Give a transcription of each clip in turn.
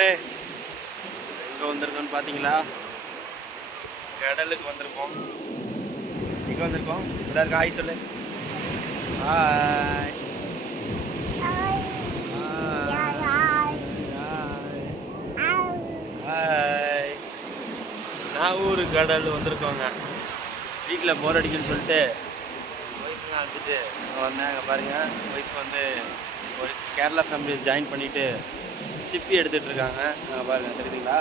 மக்களே எங்கே வந்திருக்கோன்னு பார்த்தீங்களா? கடலுக்கு வந்திருக்கோம். எங்கே வந்திருக்கோம்? எல்லாருக்கும் ஹாய் சொல்லு. Hi hi. நான் ஊர் கடல் வந்திருக்கோங்க. வீட்டில் போர் அடிக்குன்னு சொல்லிட்டு ஒய்ஃபுங்க அழைச்சிட்டு வந்தேன். அங்கே பாருங்கள், ஒய்ஃப் வந்து ஒரு கேரளா ஃபேமிலி ஜாயின் பண்ணிவிட்டு சிப்பி எடுத்துகிட்டு இருக்காங்க. பாருங்கள், தெரியுதுங்களா?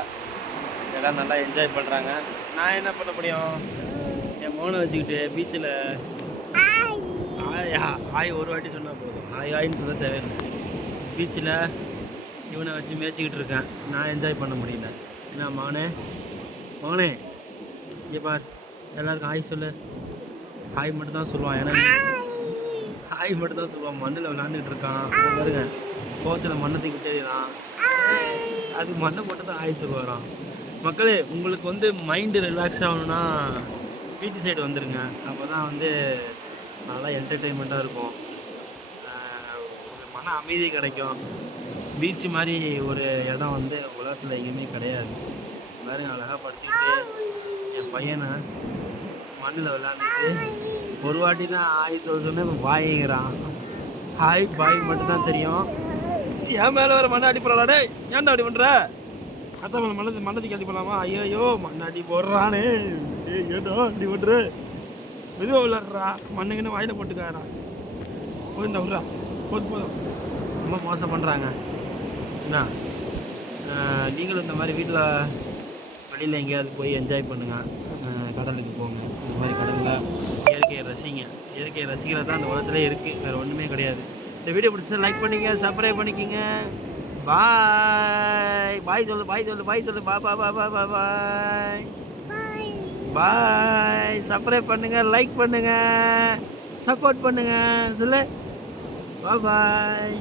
எல்லாம் நல்லா என்ஜாய் பண்ணுறாங்க. நான் என்ன பண்ண முடியும்? என் மோனை வச்சுக்கிட்டு பீச்சில் ஆய் ஒரு வாட்டி சொன்னால் போதும், ஆயின்னு சொல்ல தேவையில்லை. பீச்சில் இவனை வச்சு மேய்ச்சிக்கிட்டு இருக்கேன். நான் என்ஜாய் பண்ண முடியல. என்ன மகனே இங்கே பார், எல்லாருக்கும் ஹாய் சொல்லு. ஹாய் மட்டும் தான் சொல்லுவான். ஏன்னா ஹாய் மட்டும் தான் சொல்லுவான். மண்ணில் விளாண்டுக்கிட்டு இருக்கான். பாருங்க, கோவத்தில் மண்ணை தூக்கி தெரியுறான். அது மண்ணை மட்டும் தான் ஹாய் சொல்லுவாரான். மக்களே, உங்களுக்கு வந்து மைண்டு ரிலாக்ஸ் ஆகணுன்னா பீச் சைடு வந்துடுங்க. அப்போ தான் வந்து நல்லா என்டர்டெயின்மெண்ட்டாக இருக்கும். மன அமைதி கிடைக்கும். பீச்சு மாதிரி ஒரு இடம் வந்து உலகத்தில் எங்கேயுமே கிடையாது. மாதிரி அழகாக படுத்திக்கிட்டு என் பையனை மண்ணில் விளையாண்டுட்டு ஒரு வாட்டி தான் ஹாய் சொன்னேன். இப்போ பாய்ங்கிறான். ஹாய் பாய் மட்டும்தான் தெரியும். என் மேலே வர மண்ணை அடி போடலாடே. ஏன்டா அப்படி பண்ணுற? அத்தை மேலே மண்ணத்துக்கு அடி போடலாமா? ஐயோ மண்ணை அடி போடுறானே. ஏடா அடி போடுற? மெதுவாக விளாட்றா. மண்ணுக்குன்னு வாயில் போட்டுக்காரா. போயிருந்தா விட்றா. போதும் ரொம்ப மோசம் பண்ணுறாங்க. என்ன, நீங்களும் இந்த மாதிரி வீட்டில் வெளியில் எங்கேயாவது போய் என்ஜாய் பண்ணுங்கள். கடலுக்கு போங்க. இந்த மாதிரி கடலில் இயற்கையை ரசிங்க. இயற்கையை ரசிக்கிறது தான் அந்த உலகத்துலேயே இருக்குது. வேறு ஒன்றுமே கிடையாது. இந்த வீடியோ பிடிச்சதை லைக் பண்ணிங்க, சப்ஸ்கிரைப் பண்ணிக்கிங்க. பாய் சொல்லு. பாய். சப்ஸ்கிரைப் பண்ணுங்கள், லைக் பண்ணுங்கள், சப்போர்ட் பண்ணுங்கள். சொல்லு பாய்.